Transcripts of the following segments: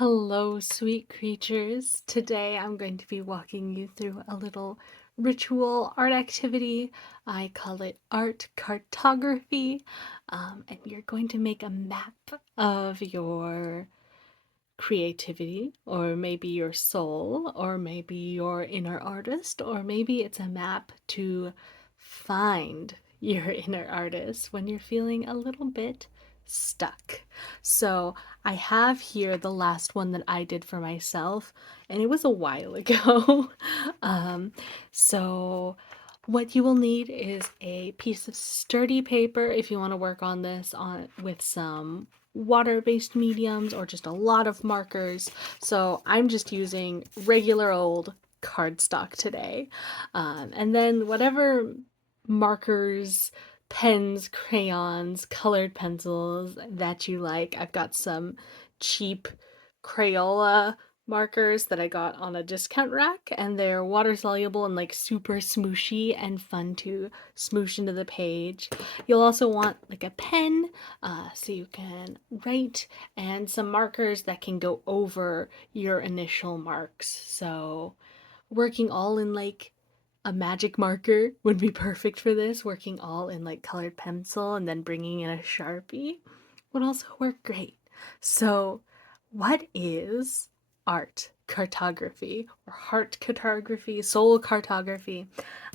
Hello, sweet creatures. Today I'm going to be walking you through a little ritual art activity. I call it art cartography. And you're going to make a map of your creativity, or maybe your soul, or maybe your inner artist, or maybe it's a map to find your inner artist when you're feeling a little bit stuck. So I have here the last one that I did for myself, and it was a while ago. um, so what you will need is a piece of sturdy paper if you want to work on this on with some water-based mediums or just a lot of markers. So I'm just using regular old cardstock today. And then whatever markers, pens, crayons, colored pencils that you like. I've got some cheap Crayola markers that I got on a discount rack, and they're water soluble and like super smooshy and fun to smoosh into the page. You'll also want like a pen so you can write, and some markers that can go over your initial marks. So working all in like a magic marker would be perfect for this. Working all in like colored pencil and then bringing in a Sharpie would also work great. So, what is art cartography or heart cartography, soul cartography?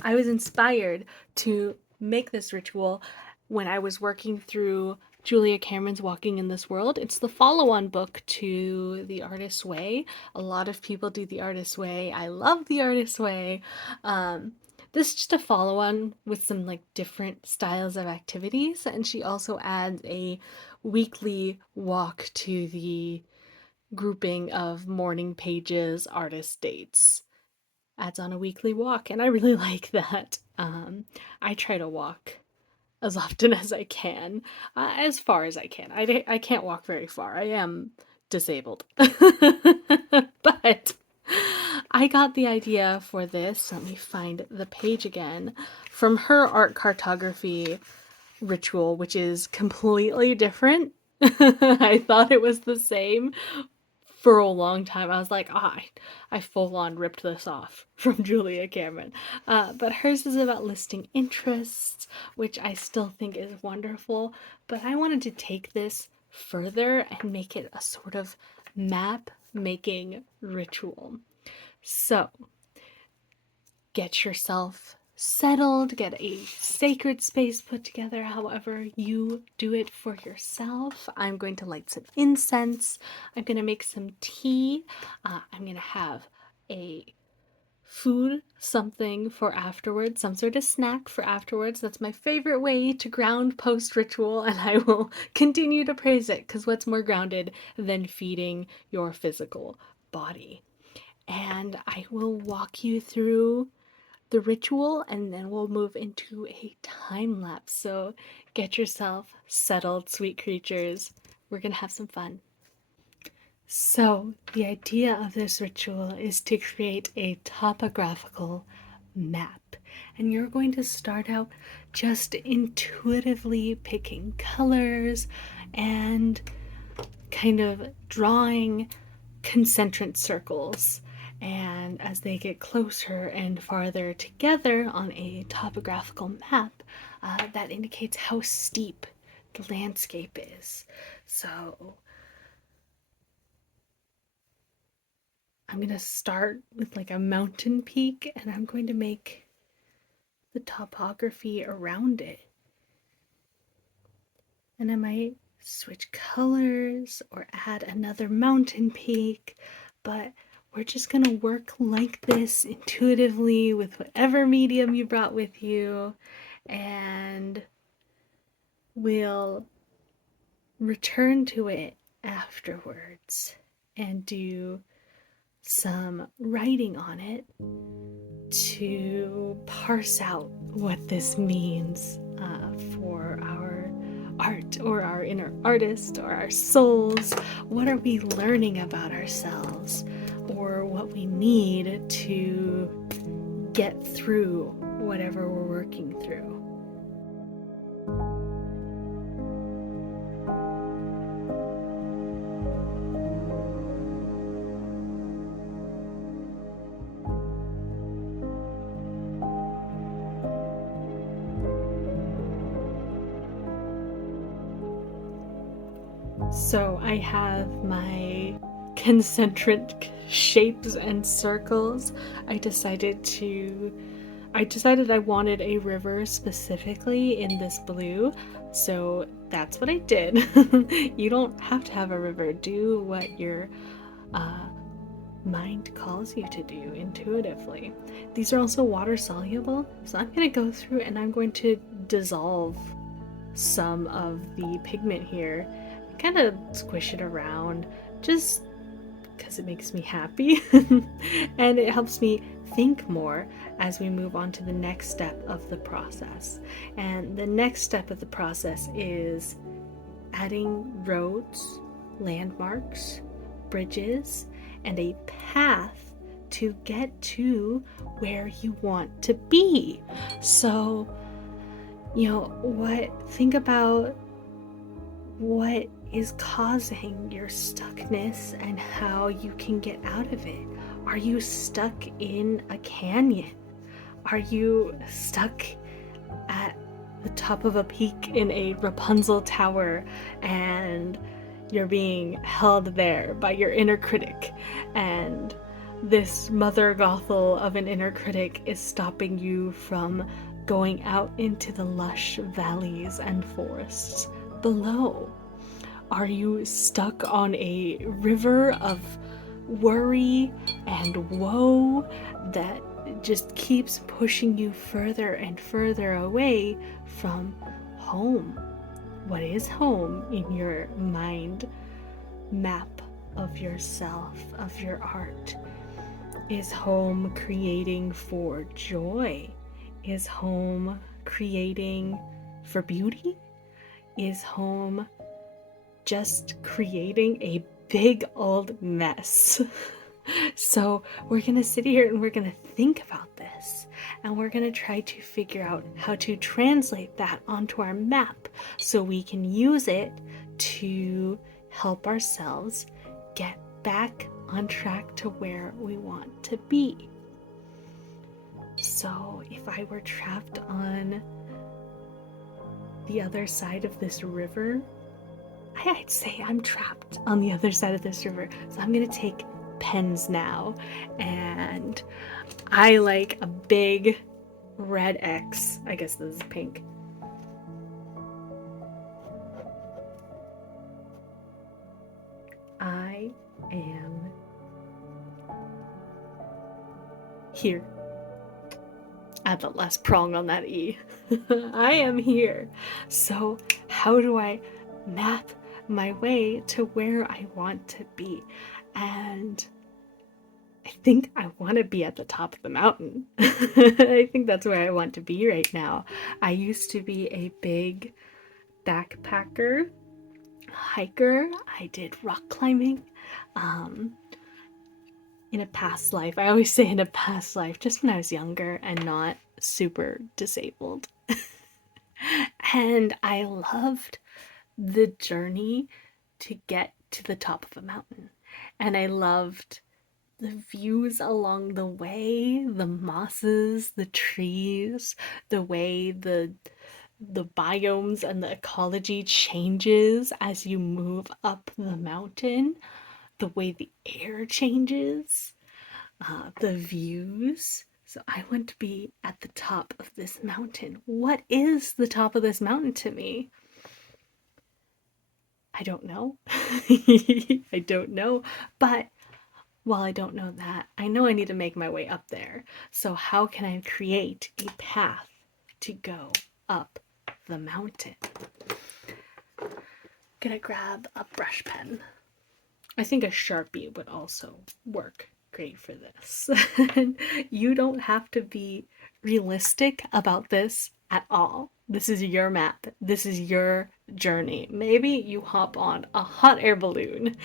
I was inspired to make this ritual when I was working through Julia Cameron's Walking in This World. It's the follow on book to The Artist's Way. A lot of people do The Artist's Way. I love The Artist's Way. Um, this is just a follow on with some like different styles of activities, and she also adds a weekly walk to the grouping of morning pages, artist dates. Adds on a weekly walk, and I really like that. I try to walk as often as I can, as far as I can. I can't walk very far. I am disabled. But I got the idea for this. Let me find the page again from her art cartography ritual, which is completely different. I thought it was the same for a long time. I was like, I full on ripped this off from Julia Cameron. But hers is about listing interests, which I still think is wonderful. But I wanted to take this further and make it a sort of map making ritual. So get yourself settled, get a sacred space put together, however you do it for yourself. I'm going to light some incense. I'm going to make some tea. I'm going to have a food, something for afterwards, some sort of snack for afterwards. That's my favorite way to ground post ritual, and I will continue to praise it because what's more grounded than feeding your physical body? And I will walk you through the ritual and then we'll move into a time lapse. So get yourself settled, sweet creatures. We're gonna have some fun. So, the idea of this ritual is to create a topographical map. And you're going to start out just intuitively picking colors and kind of drawing concentric circles. And as they get closer and farther together on a topographical map, that indicates how steep the landscape is. So I'm going to start with like a mountain peak and I'm going to make the topography around it. And I might switch colors or add another mountain peak, but we're just gonna work like this intuitively with whatever medium you brought with you, and we'll return to it afterwards and do some writing on it to parse out what this means for our art or our inner artist or our souls. What are we learning about ourselves or what we need to get through whatever we're working through? So I have my concentric shapes and circles. I decided I wanted a river specifically in this blue, so that's what I did. You don't have to have a river. Do what your uh, mind calls you to do intuitively. These are also water soluble, so I'm going to go through and I'm going to dissolve some of the pigment here, kind of squish it around, just because it makes me happy and it helps me think more as we move on to the next step of the process. And the next step of the process is adding roads, landmarks, bridges, and a path to get to where you want to be. So, think about what is causing your stuckness and how you can get out of it. Are you stuck in a canyon? Are you stuck at the top of a peak in a Rapunzel tower and you're being held there by your inner critic, and this mother Gothel of an inner critic is stopping you from going out into the lush valleys and forests below? Are you stuck on a river of worry and woe that just keeps pushing you further and further away from home? What is home in your mind map of yourself, of your art? Is home creating for joy? Is home creating for beauty? Is home just creating a big old mess? So we're gonna sit here and we're gonna think about this, and we're gonna try to figure out how to translate that onto our map so we can use it to help ourselves get back on track to where we want to be. So if I were trapped on the other side of this river, I'd say I'm trapped on the other side of this river. So I'm gonna take pens now, and I like a big red X. I guess this is pink. I am here. Add the last prong on that E. I am here. So how do I map my way to where I want to be? And I think I want to be at the top of the mountain. I think that's where I want to be right now. I used to be a big backpacker, hiker. I did rock climbing. In a past life. I always say in a past life, just when I was younger and not super disabled. And I loved the journey to get to the top of a mountain. And I loved the views along the way, the mosses, the trees, the way the biomes and the ecology changes as you move up the mountain, the way the air changes, the views. So I want to be at the top of this mountain. What is the top of this mountain to me? I don't know. I don't know. But while I don't know that, I know I need to make my way up there. So how can I create a path to go up the mountain? I'm gonna grab a brush pen. I think a Sharpie would also work great for this. You don't have to be realistic about this at all. This is your map. This is your journey. Maybe you hop on a hot air balloon,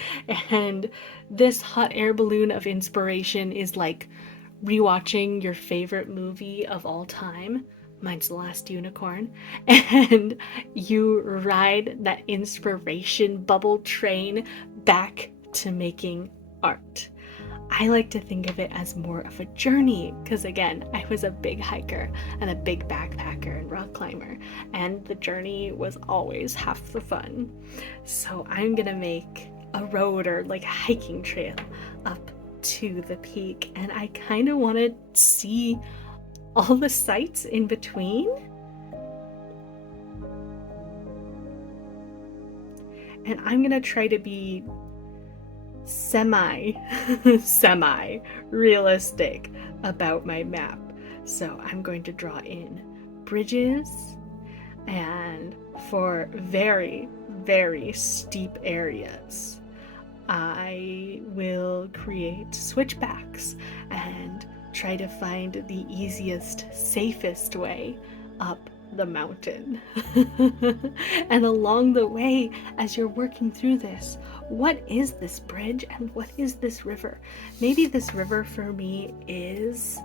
and this hot air balloon of inspiration is like rewatching your favorite movie of all time. Mine's The Last Unicorn. And you ride that inspiration bubble train back to making art. I like to think of it as more of a journey because, again, I was a big hiker and a big backpacker and rock climber, and the journey was always half the fun. So I'm gonna make a road or like a hiking trail up to the peak, and I kind of want to see all the sights in between. And I'm gonna try to be semi realistic about my map. So I'm going to draw in bridges, and for very, very steep areas, I will create switchbacks and try to find the easiest, safest way up the mountain. And along the way, as you're working through this, what is this bridge and what is this river? Maybe this river for me is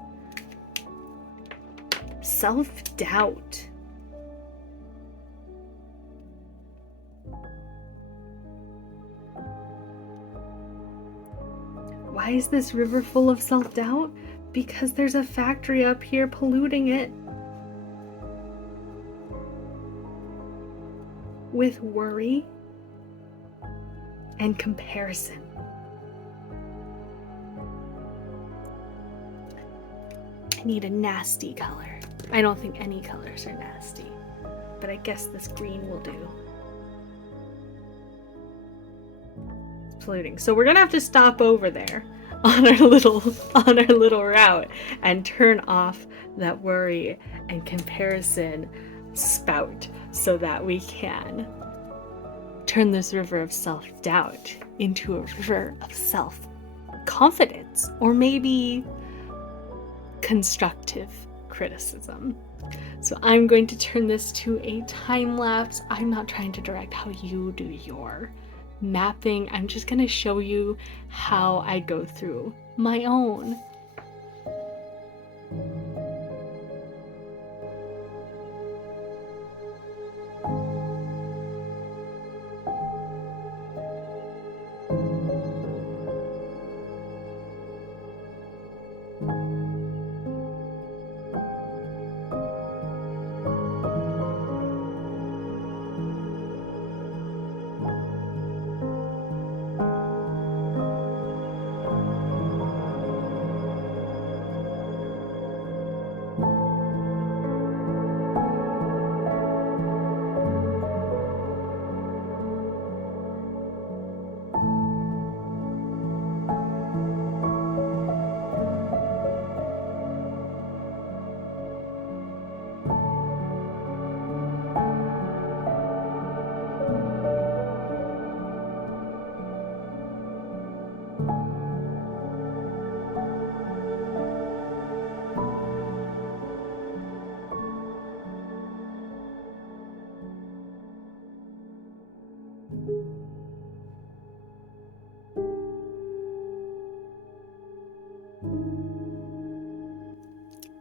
self-doubt. Why is this river full of self-doubt? Because there's a factory up here polluting it with worry and comparison. I need a nasty color. I don't think any colors are nasty, but I guess this green will do. It's polluting. So we're gonna have to stop over there on our little route and turn off that worry and comparison spout so that we can turn this river of self-doubt into a river of self-confidence, or maybe constructive criticism. So I'm going to turn this to a time lapse. I'm not trying to direct how you do your mapping. I'm just going to show you how I go through my own.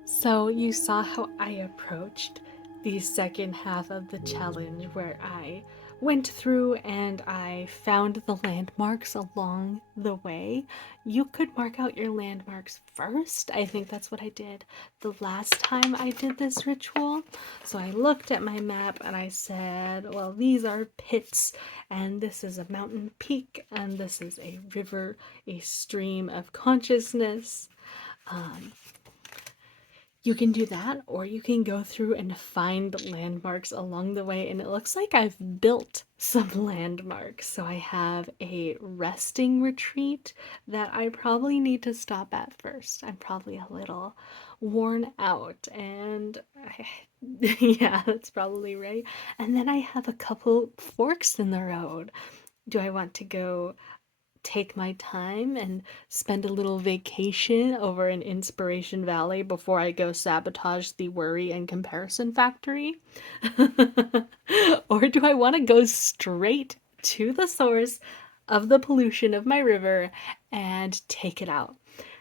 So you saw how I approached the second half of the challenge, where I went through and I found the landmarks along the way. You could mark out your landmarks first. I think that's what I did the last time I did this ritual. So I looked at my map and I said, well, these are pits, and this is a mountain peak, and this is a river, a stream of consciousness. You can do that, or you can go through and find landmarks along the way, and it looks like I've built some landmarks. So I have a resting retreat that I probably need to stop at first. I'm probably a little worn out, and yeah, that's probably right. And then I have a couple forks in the road. Do I want to go take my time and spend a little vacation over in Inspiration Valley before I go sabotage the worry and comparison factory? Or do I want to go straight to the source of the pollution of my river and take it out?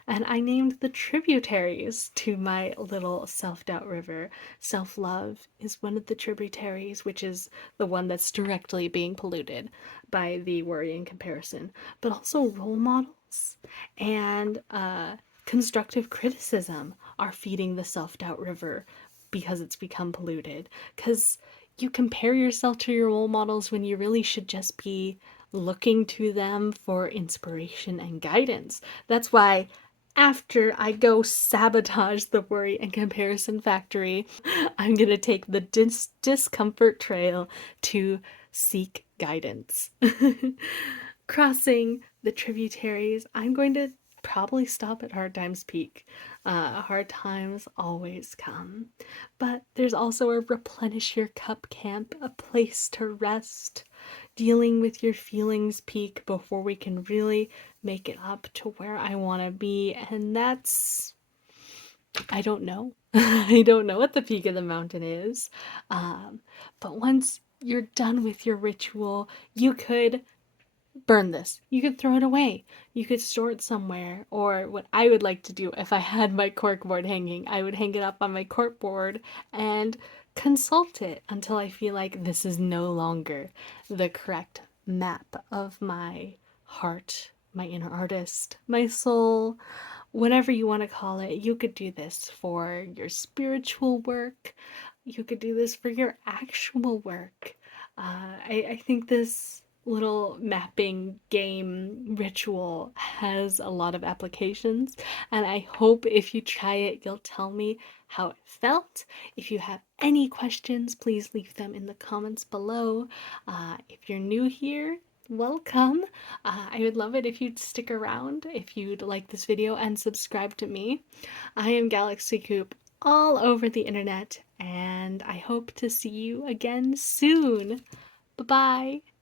And I named the tributaries to my little self-doubt river. Self-love is one of the tributaries, which is the one that's directly being polluted by the worry and comparison. But also role models guidance and constructive criticism are feeding the self-doubt river because it's become polluted. Because you compare yourself to your role models when you really should just be looking to them for inspiration and guidance. That's why after I go sabotage the worry and comparison factory, I'm gonna take the discomfort trail to seek guidance. Crossing the tributaries, I'm going to probably stop at Hard Times Peak. Hard times always come. But there's also a replenish your cup camp, a place to rest, dealing with your feelings peak before we can really make it up to where I want to be. And that's, I don't know. I don't know what the peak of the mountain is. Um, but once you're done with your ritual, you could burn this. You could throw it away. You could store it somewhere. Or what I would like to do if I had my corkboard hanging, I would hang it up on my corkboard and consult it until I feel like this is no longer the correct map of my heart, my inner artist, my soul, whatever you want to call it. You could do this for your spiritual work. You could do this for your actual work. I think this little mapping game ritual has a lot of applications, and I hope if you try it, you'll tell me how it felt. If you have any questions, please leave them in the comments below. If you're new here, welcome. I would love it if you'd stick around, if you'd like this video and subscribe to me. I am Galaxy Coop all over the internet, and I hope to see you again soon. Bye bye.